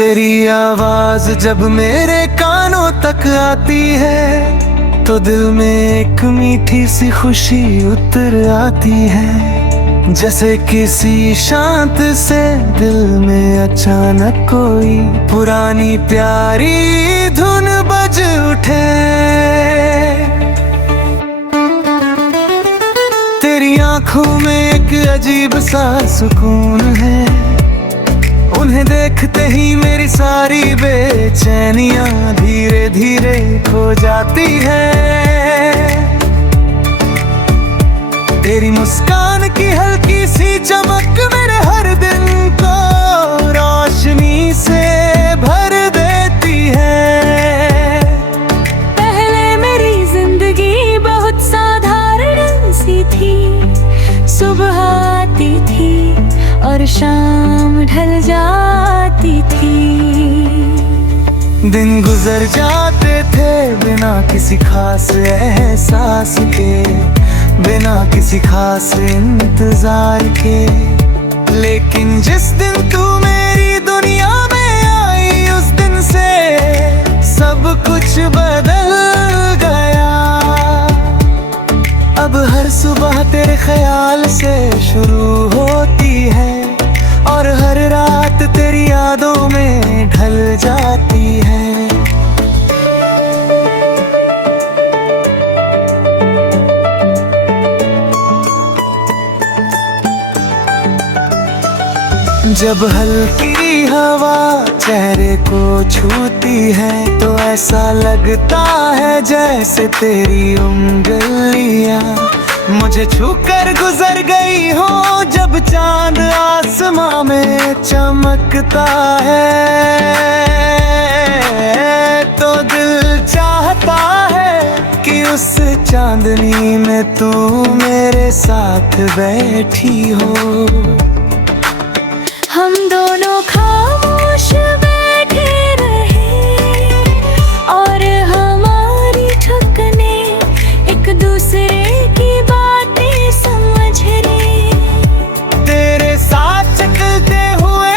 तेरी आवाज जब मेरे कानों तक आती है तो दिल में एक मीठी सी खुशी उतर आती है। जैसे किसी शांत से दिल में अचानक कोई पुरानी प्यारी धुन बज उठे। तेरी आंखों में एक अजीब सा सुकून है, उन्हें देखते ही मेरी सारी बेचैनियां धीरे धीरे खो जाती है। तेरी मुस्कान की हल्की सी चमक मेरे हर दिन को रोशनी से भर देती है। पहले मेरी जिंदगी बहुत साधारण सी थी, सुबह आती थी और शाम ढल जाती थी। दिन गुजर जाते थे बिना किसी खास एहसास के, बिना किसी खास इंतजार के। लेकिन जिस दिन तू मेरी दुनिया में आई उस दिन से सब कुछ बदल गया। अब हर सुबह तेरे ख्याल से शुरू होती है और हर रात तेरी यादों में ढल जाती है। जब हल्की हवा चेहरे को छूती है तो ऐसा लगता है जैसे तेरी उंगलियां मुझे छूकर गुजर गई हो। जब चांद आसमां में चमकता है तो दिल चाहता है कि उस चांदनी में तू मेरे साथ बैठी हो। हम दोनों खामोश बैठे रहे और हमारी धड़कने एक दूसरे की बातें समझ रहे। तेरे साथ चलते हुए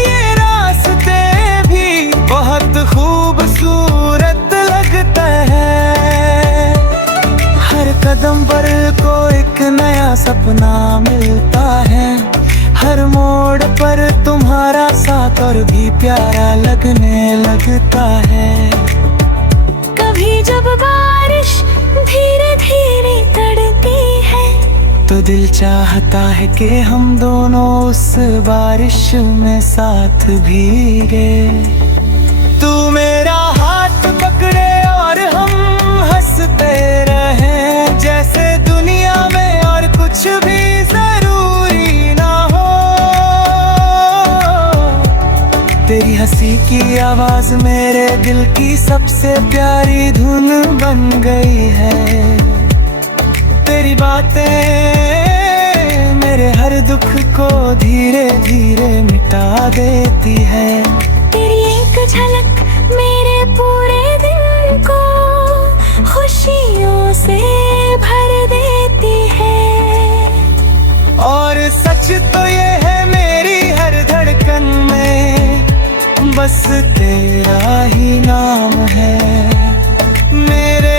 ये रास्ते भी बहुत खूबसूरत लगता है। हर कदम पर को एक नया सपना मिलता है, हर मोड़ पर तुम्हारा साथ और भी प्यारा लगने लगता है। कभी जब बारिश धीरे धीरे पड़ती है तो दिल चाहता है कि हम दोनों उस बारिश में साथ भीगे। तू मेरा हाथ पकड़े और हम हंसते रहें जैसे दुनिया में और कुछ भी जरूरी ना हो। तेरी हंसी की आवाज मेरे दिल की सबसे प्यारी धुन बन गई है। तेरी बातें मेरे हर दुख को धीरे धीरे मिटा देती है। तेरी एक झलक मेरे पूरे दिन को खुशियों से भर देती है। और सच तो ये है मेरी हर धड़कन में बस तेरा ही नाम है। मेरे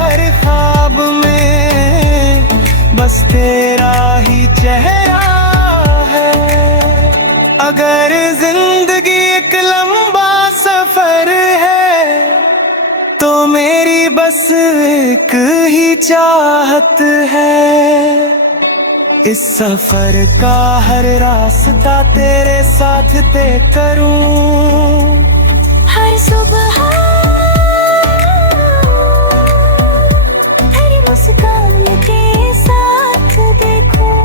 हर ख्वाब में बस तेरा ही चेहरा है। अगर जिंदगी एक लंबा सफर है तो मेरी बस एक ही चाहत है। इस सफर का हर रास्ता तेरे साथ तय करूं। हर सुबह तेरी मुस्कान के साथ देखूं,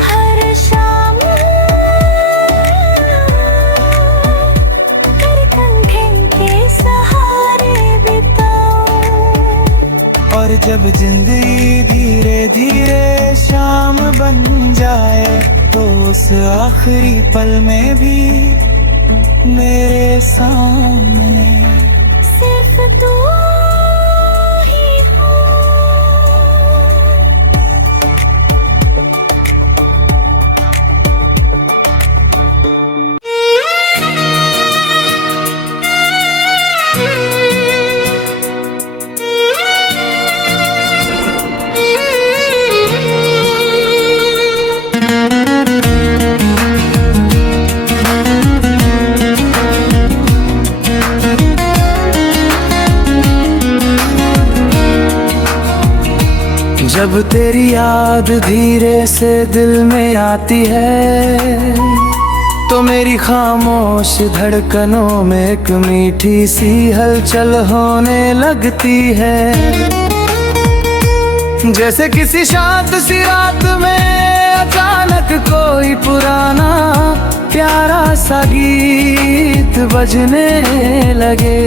हर शाम तेरे कंधे के सहारे बिताऊं। और जब जिंदगी धीरे धीरे शाम बन जाए तो उस आखिरी पल में भी मेरे सामने सिर्फ तू ही हो। जब तेरी याद धीरे से दिल में आती है तो मेरी खामोश धड़कनों में एक मीठी सी हलचल होने लगती है। जैसे किसी शांत सी रात में अचानक कोई पुराना प्यारा सा गीत बजने लगे।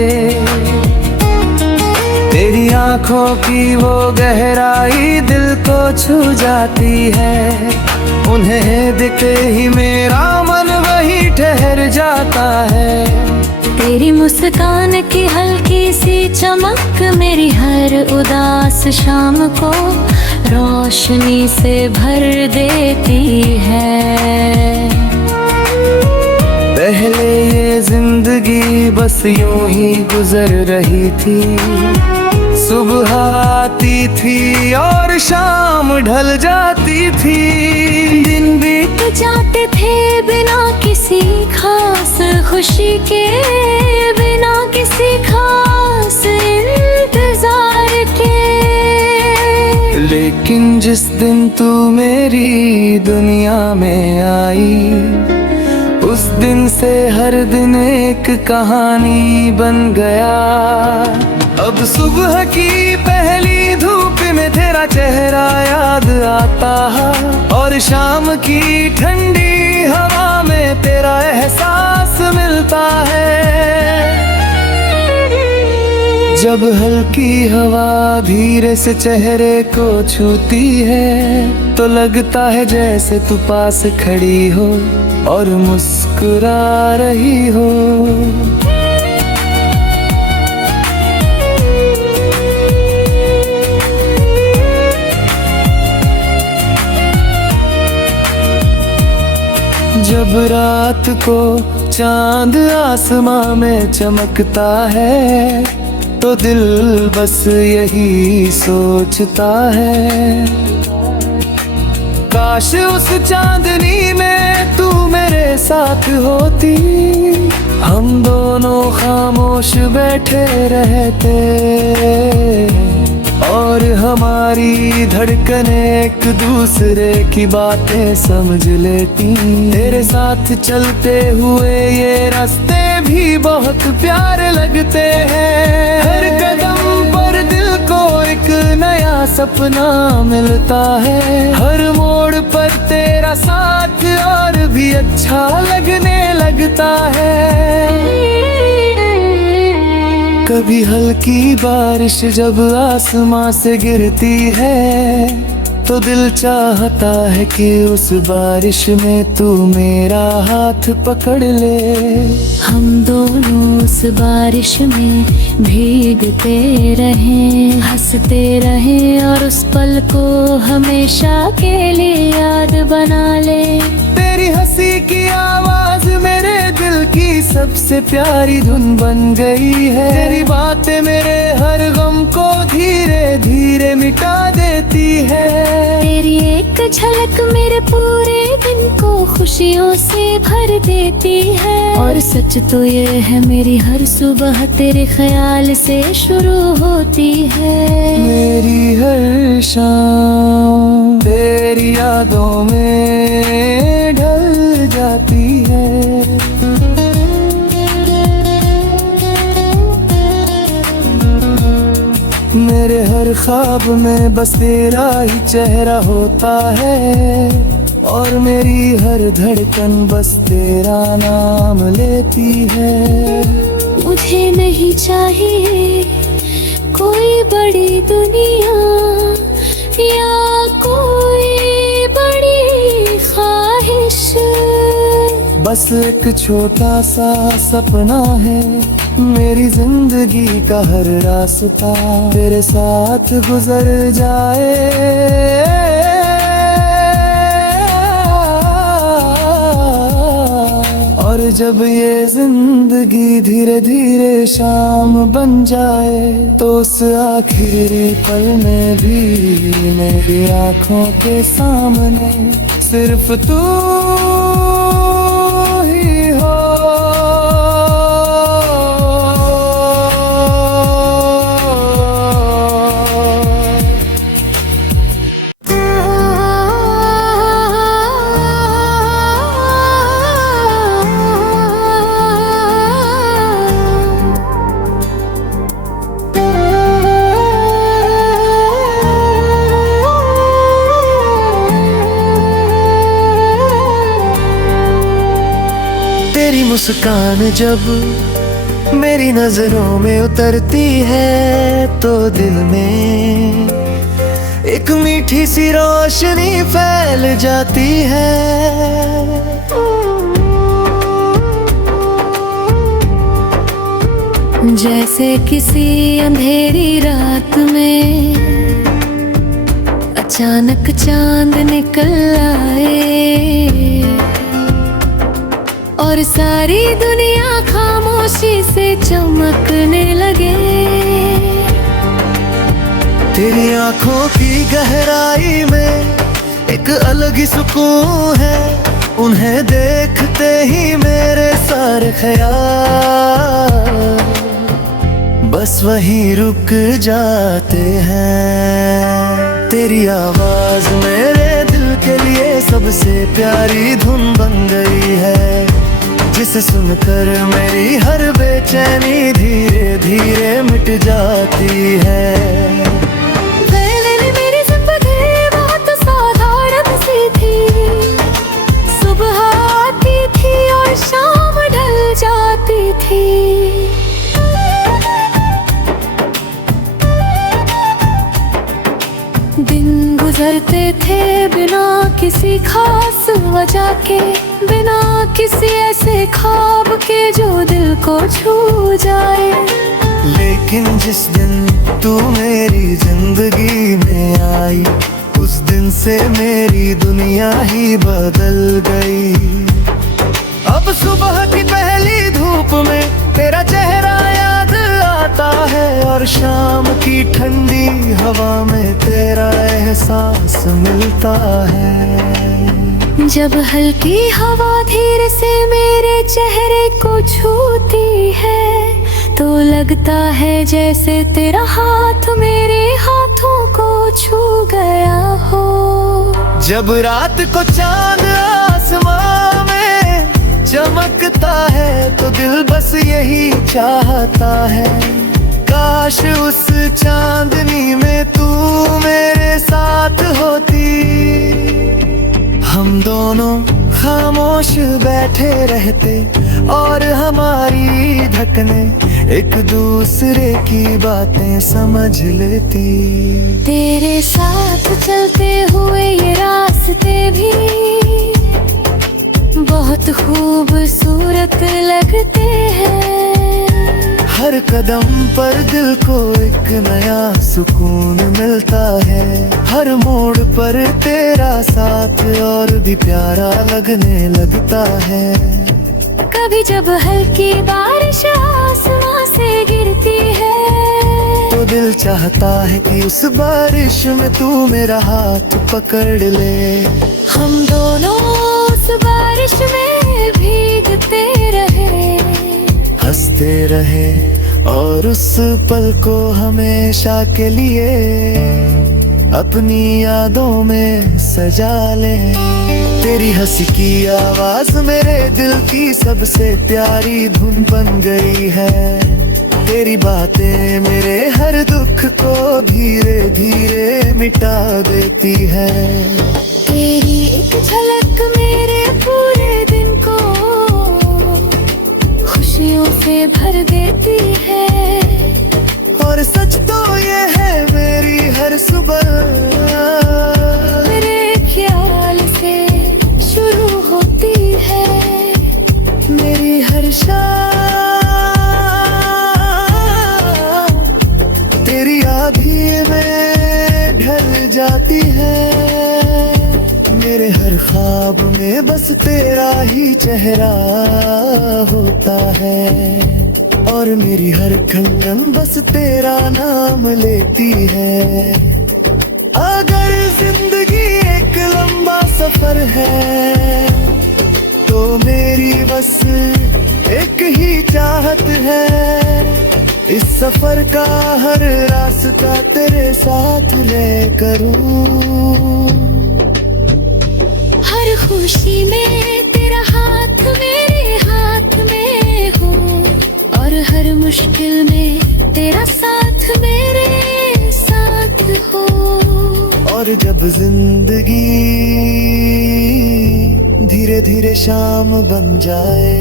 तेरी आंखों की वो गहराई दिल को छू जाती है, उन्हें देखते ही मेरा मन वही ठहर जाता है। तेरी मुस्कान की हल्की सी चमक मेरी हर उदास शाम को रोशनी से भर देती है। पहले ये जिंदगी बस यूं ही गुजर रही थी, सुबह आती थी और शाम ढल जाती थी। दिन बीत जाते थे बिना किसी खास खुशी के, बिना किसी खास इंतजार के। लेकिन जिस दिन तू मेरी दुनिया में आई, उस दिन से हर दिन एक कहानी बन गया। अब सुबह की पहली धूप में तेरा चेहरा याद आता है, और शाम की ठंडी हवा में तेरा एहसास मिलता है। जब हल्की हवा धीरे से चेहरे को छूती है तो लगता है जैसे तू पास खड़ी हो और मुस्कुरा रही हो। जब रात को चांद आसमां में चमकता है तो दिल बस यही सोचता है, काश उस चांदनी में तू मेरे साथ होती, हम दोनों खामोश बैठे रहते और हमारी धड़कनें एक दूसरे की बातें समझ लेती। तेरे साथ चलते हुए ये रास्ते भी बहुत प्यारे लगते हैं। हर कदम पर दिल को एक नया सपना मिलता है, हर मोड़ पर तेरा साथ और भी अच्छा लगने लगता है। कभी हल्की बारिश जब आसमां से गिरती है तो दिल चाहता है कि उस बारिश में तू मेरा हाथ पकड़ ले। हम दोनों उस बारिश में भीगते रहें, हंसते रहें और उस पल को हमेशा के लिए याद बना ले। तेरी हंसी की आवाज मेरे दिल की सबसे प्यारी धुन बन गई है। तेरी बातें मेरे हर गम को धीरे धीरे मिटा देती है। तेरी एक झलक मेरे पूरे दिन को खुशियों से भर देती है। और सच तो ये है मेरी हर सुबह तेरे ख्याल से शुरू होती है। मेरी हर शाम तेरी यादों में ढल जाती है। मेरे हर ख्वाब में बस तेरा ही चेहरा होता है, और मेरी हर धड़कन बस तेरा नाम लेती है। मुझे नहीं चाहिए कोई बड़ी दुनिया या कोई बड़ी ख्वाहिश, बस एक छोटा सा सपना है, मेरी जिंदगी का हर रास्ता तेरे साथ गुजर जाए। और जब ये जिंदगी धीरे धीरे शाम बन जाए तो उस आखिरी पल में भी मेरी आंखों के सामने सिर्फ तू ही हो। मुस्कान जब मेरी नजरों में उतरती है तो दिल में एक मीठी सी रोशनी फैल जाती है। जैसे किसी अंधेरी रात में अचानक चांद निकल आए और सारी दुनिया खामोशी से चमकने लगे। तेरी आंखों की गहराई में एक अलग ही सुकून है, उन्हें देखते ही मेरे सारे ख्याल बस वहीं रुक जाते हैं। तेरी आवाज मेरे दिल के लिए सबसे प्यारी धुन बन गई है, जिसे सुनकर मेरी हर बेचैनी धीरे धीरे मिट जाती है। पहले मेरी जिंदगी बहुत साधारण सी थी, सुबह आती थी और शाम ढल जाती थी। दिन गुजरते थे बिना किसी खास वजह के, बिना किसी ऐसे ख्वाब के जो दिल को छू जाए। लेकिन जिस दिन तू मेरी जिंदगी में आई, उस दिन से मेरी दुनिया ही बदल गई। अब सुबह की पहली धूप में तेरा चेहरा याद आता है और शाम की ठंडी हवा में तेरा एहसास मिलता है। जब हल्की हवा धीरे से मेरे चेहरे को छूती है तो लगता है जैसे तेरा हाथ मेरे हाथों को छू गया हो। जब रात को चांद आसमां में चमकता है तो दिल बस यही चाहता है, काश उस चांदनी में तू मेरे साथ होती। हम दोनों खामोश बैठे रहते और हमारी धड़कनें एक दूसरे की बातें समझ लेती। तेरे साथ चलते हुए ये रास्ते भी बहुत खूबसूरत लगते हैं। हर कदम पर दिल को एक नया सुकून मिलता है, हर मोड़ पर तेरा साथ और भी प्यारा लगने लगता है। कभी जब हल्की बारिश आसमां से गिरती है तो दिल चाहता है कि उस बारिश में तू मेरा हाथ पकड़ ले। हम दोनों उस बारिश में भीगते रहे, हंसते रहे और उस पल को हमेशा के लिए अपनी यादों में सजा ले। तेरी हंसी की आवाज मेरे दिल की सबसे प्यारी धुन बन गई है। तेरी बातें मेरे हर दुख को धीरे धीरे मिटा देती है। तेरी एक झलक मेरे पूरे दिन को खुशियों से भर देती है। और सच तो ये है मेरी हर सुबह मेरे ख्याल से शुरू होती है, मेरी हर शाम तेरी आँधी में ढल जाती है। मेरे हर ख्वाब में बस तेरा ही चेहरा होता है और मेरी हर कंगन बस तेरा नाम लेती है। अगर जिंदगी एक लंबा सफर है तो मेरी बस एक ही चाहत है, इस सफर का हर रास्ता तेरे साथ रह करूं। हर खुशी में तेरा हाथ मेरे हाथ में हो और हर मुश्किल में तेरा साथ मेरे साथ हो। और जब जिंदगी धीरे धीरे शाम बन जाए,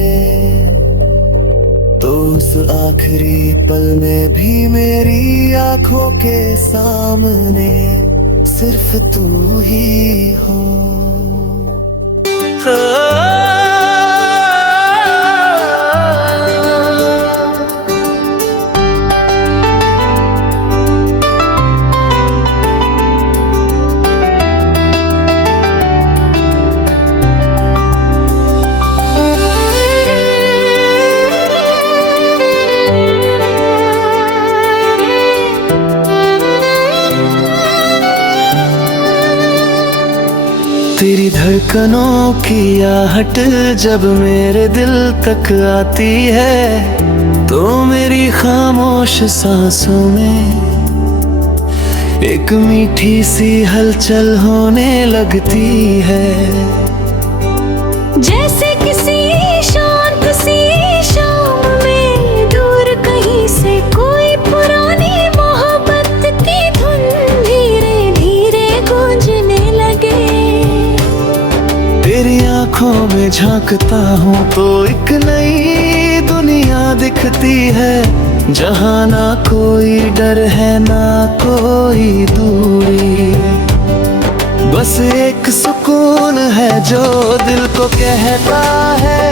तो उस आखिरी पल में भी मेरी आंखों के सामने सिर्फ तू ही हो। तेरी धड़कनों की आहट जब मेरे दिल तक आती है, तो मेरी खामोश सांसों में एक मीठी सी हलचल होने लगती है। जैसे किसी शांत सी शाम में दूर कहीं से कोई पुरानी मोहब्बत की धुन धीरे धीरे गूंजने लगे। तेरी आंखों में झांकता हूँ तो एक नई दुनिया दिखती है, जहाँ ना कोई डर है ना कोई दूरी, बस एक सुकून है जो दिल को कहता है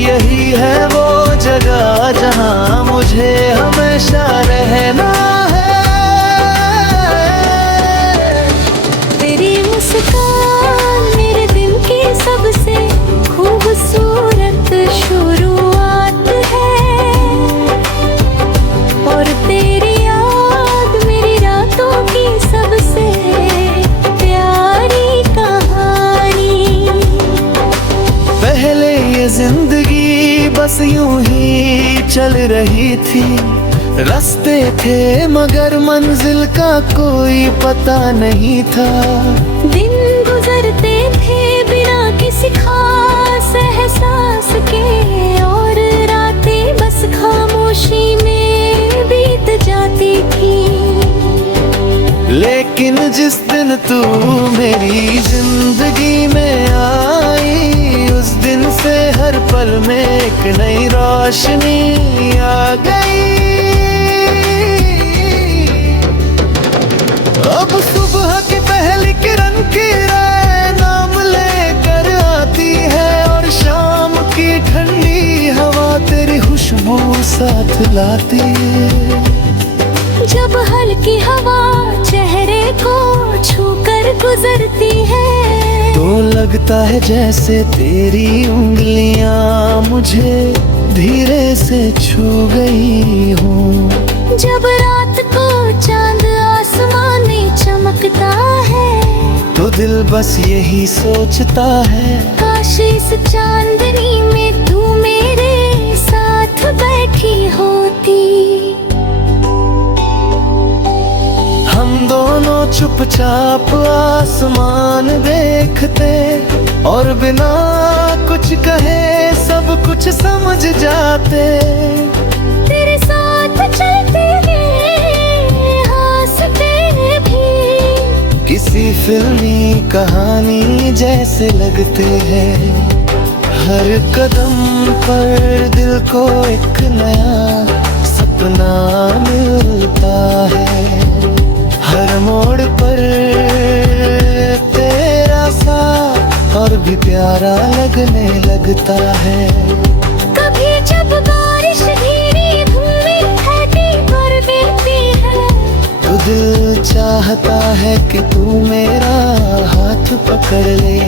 यही है वो जगह जहाँ मुझे हमेशा रहना है। तेरी मुस्कान मेरे दिन की सबसे खूबसूरत शुरुआत है, और तेरी याद मेरी रातों की सबसे प्यारी कहानी। पहले ये जिंदगी बस यूं ही चल रही थी, रास्ते थे मगर मंजिल का कोई पता नहीं था। दिन गुजरते थे बिना किसी खास एहसास के, और रातें बस खामोशी में बीत जाती थी। लेकिन जिस दिन तू मेरी जिंदगी में आई, उस दिन से हर पल में एक नई रोशनी आ गई। अब सुबह की पहली किरण की राय नाम लेकर आती है, और शाम की ठंडी हवा तेरी खुशबू साथ लाती है। जब हल्की हवा चेहरे को छूकर गुजरती है, तो लगता है जैसे तेरी उंगलियां मुझे धीरे से छू गई हूँ। जब रात को चांद आसमान में चमकता है, तो दिल बस यही सोचता है काश इस चांदनी में तू मेरे साथ बैठी होती। हम दोनों चुपचाप आसमान देखते, और बिना कुछ कहे सब कुछ समझ जाते। तेरे साथ चलते हुए हंसते भी किसी फिल्मी कहानी जैसे लगते हैं। हर कदम पर दिल को एक नया सपना मिलता है, हर मोड़ पर तेरा साथ और भी प्यारा लगने लगता है। कभी जब बारिश धीरे धूमिल है पर गिरती है, तो दिल चाहता है कि तू मेरा हाथ पकड़ ले।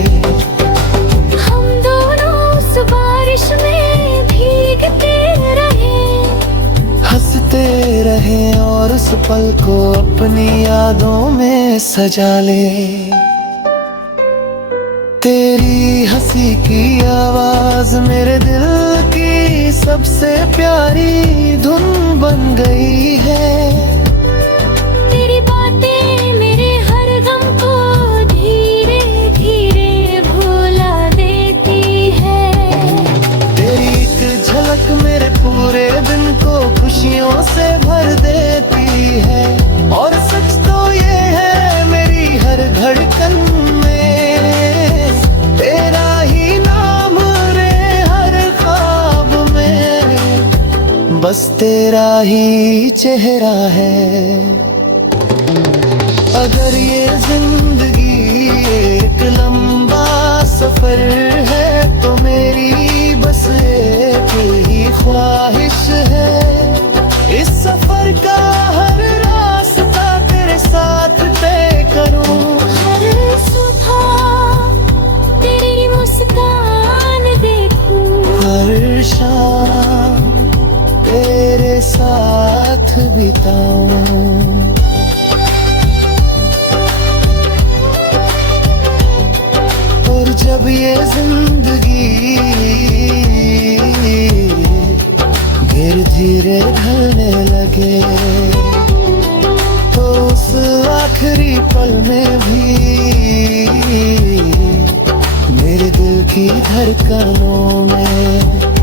हम दोनों उस बारिश में भीगते रहे, हंसते रहे और उस पल को अपनी यादों में सजा ले। तेरी हंसी की आवाज मेरे दिल की सबसे प्यारी धुन बन गई है। तेरी बातें मेरे हर गम को धीरे धीरे भुला देती है। तेरी एक झलक मेरे पूरे दिन को खुशियों से भर देती है, और सच तो ये है मेरी हर धड़कन में तेरा तेरा ही चेहरा है। अगर ये जिंदगी एक लंबा सफर है तो मेरी बस एक ही ख्वाहिश है, इस सफर का हर रास्ता तेरे साथ तय करूं। हर सुबह तेरी मुस्कान देखूं, हर शाम तेरे साथ बिताऊं। और जब ये जिंदगी गिर धीरे ढलने लगे तो उस आखिरी पल में भी मेरे दिल की धड़कनों में